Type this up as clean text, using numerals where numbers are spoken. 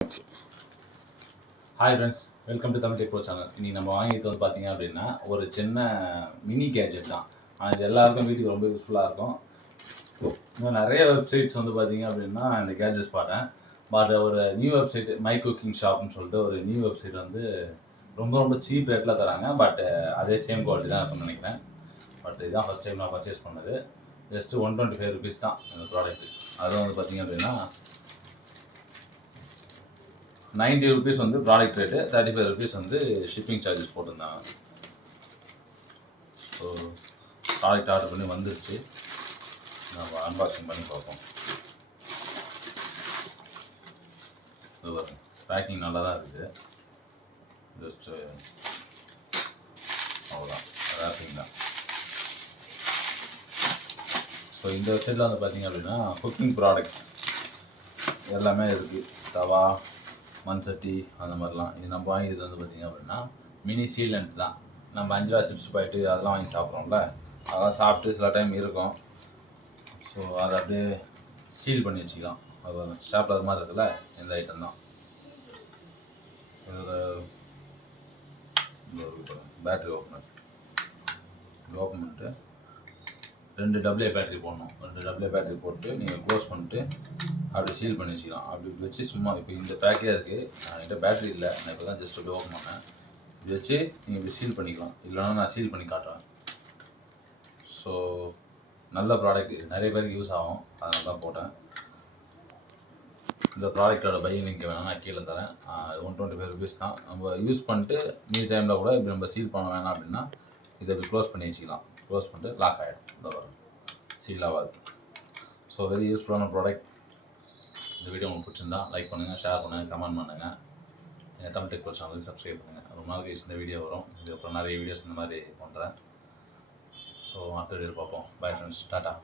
Hi friends, welcome to Tamil tech bro channel. இன்றைக்கி நம்ம வாங்கிட்டு வந்து பார்த்தீங்க அப்படின்னா ஒரு சின்ன மினி கேட்ஜெட் தான். ஆனால் இது எல்லாருக்கும் வீட்டுக்கு ரொம்ப யூஸ்ஃபுல்லாக இருக்கும். இன்னும் நிறைய வெப்சைட்ஸ் வந்து பார்த்தீங்க அப்படின்னா இந்த கேட்ஜெட்ஸ் பார்த்தேன். பட் ஒரு நியூ வெப்சைட் மை குக்கிங் ஷாப்னு சொல்லிட்டு ஒரு நியூ வெப்சைட் வந்து ரொம்ப ரொம்ப சீப் ரேட்டில் தராங்க. பட் அதே சேம் குவாலிட்டி தான் இருக்கும்னு நினைக்கிறேன். பட் இதுதான் ஃபஸ்ட் டைம் நான் பர்ச்சேஸ் பண்ணது. ஜஸ்ட்டு 125 ருபீஸ் தான் இந்த ப்ராடக்ட்டு. அதுவும் வந்து பார்த்தீங்க அப்படின்னா 90 ருபீஸ் வந்து ப்ராடக்ட் ரேட்டு, 35 ருபீஸ் வந்து ஷிப்பிங் சார்ஜஸ் போட்டிருந்தாங்க. ஸோ ப்ராடக்ட் ஆர்டர் பண்ணி வந்துருச்சு. நம்ம அன்பாக்சிங் பண்ணி பார்ப்போம். பேக்கிங் நல்லா தான் இருக்குது. ஜஸ்ட்டு அவ்வளோதான், ரேப்பிங் தான். ஸோ இந்த வெப்சைட்டில் வந்து பார்த்தீங்க அப்படின்னா குக்கிங் ப்ராடக்ட்ஸ் எல்லாமே இருக்குது. தவா, மண் சட்டி, அந்த மாதிரிலாம். இது நம்ம வாங்கியது வந்து பார்த்திங்க அப்படின்னா மினி சீலண்ட் தான். நம்ம 5 ரூபா சிப்ஸ் பாயிட்டு அதெல்லாம் வாங்கி சாப்பிட்றோம்ல, அதெல்லாம் சாப்பிட்டு சில டைம் இருக்கும். ஸோ அதை அப்படியே சீல் பண்ணி வச்சுக்கலாம். அது ஸ்டாப்லர் மாதிரி இருக்குல்ல, இந்த ஐட்டம் தான். இதில் பேட்ரி ஓப்பனர் ஓப்பன் பண்ணிட்டு 2 AA பேட்டரி போடணும். 2 AA பேட்டரி போட்டு நீங்கள் க்ளோஸ் பண்ணிட்டு அப்படி சீல் பண்ணி வச்சுக்கலாம். அப்படி வச்சு சும்மா இப்போ இந்த பேக்கே இருக்குது. என்கிட்ட பேட்டரி இல்லை, நான் இப்போ தான் ஜஸ்ட் அப்படி ஓப்பன் பண்ணேன். இது வச்சு நீங்கள் இப்படி சீல் பண்ணிக்கலாம். இல்லைனா நான் சீல் பண்ணி காட்டுறேன். ஸோ நல்ல ப்ராடக்ட், நிறைய பேருக்கு யூஸ் ஆகும், அதனால தான் போட்டேன். இந்த ப்ராடக்டோட பை லிங்க் வேணால் நான் கீழே தரேன். 125 ருபீஸ் தான். நம்ம யூஸ் பண்ணிட்டு மீதி டைமில் கூட இப்படி நம்ம சீல் பண்ண வேணாம் அப்படின்னா இதை இப்படி க்ளோஸ் பண்ணி வச்சுக்கலாம். க்ளோஸ் பண்ணிட்டு லாக் ஆகிடும். இந்த வரும், சீல் ஆகாது. ஸோ வெரி யூஸ்ஃபுல்லான ப்ராடக்ட். இந்த வீடியோ உங்களுக்கு பிடிச்சிருந்தா லைக் பண்ணுங்கள், ஷேர் பண்ணுங்கள், கமெண்ட் பண்ணுங்கள். எங்கள் தமிழ் டெக் ப்ரோ சேனலுக்கு சப்ஸ்கிரைப் பண்ணுங்கள். ரொம்ப நாள் கழிச்சு இந்த வீடியோ வரும். இதுக்கப்புறம் நிறைய வீடியோஸ் இந்த மாதிரி பண்ணுறேன். ஸோ அடுத்த வீடியோ பார்ப்போம். Bye friends, tata.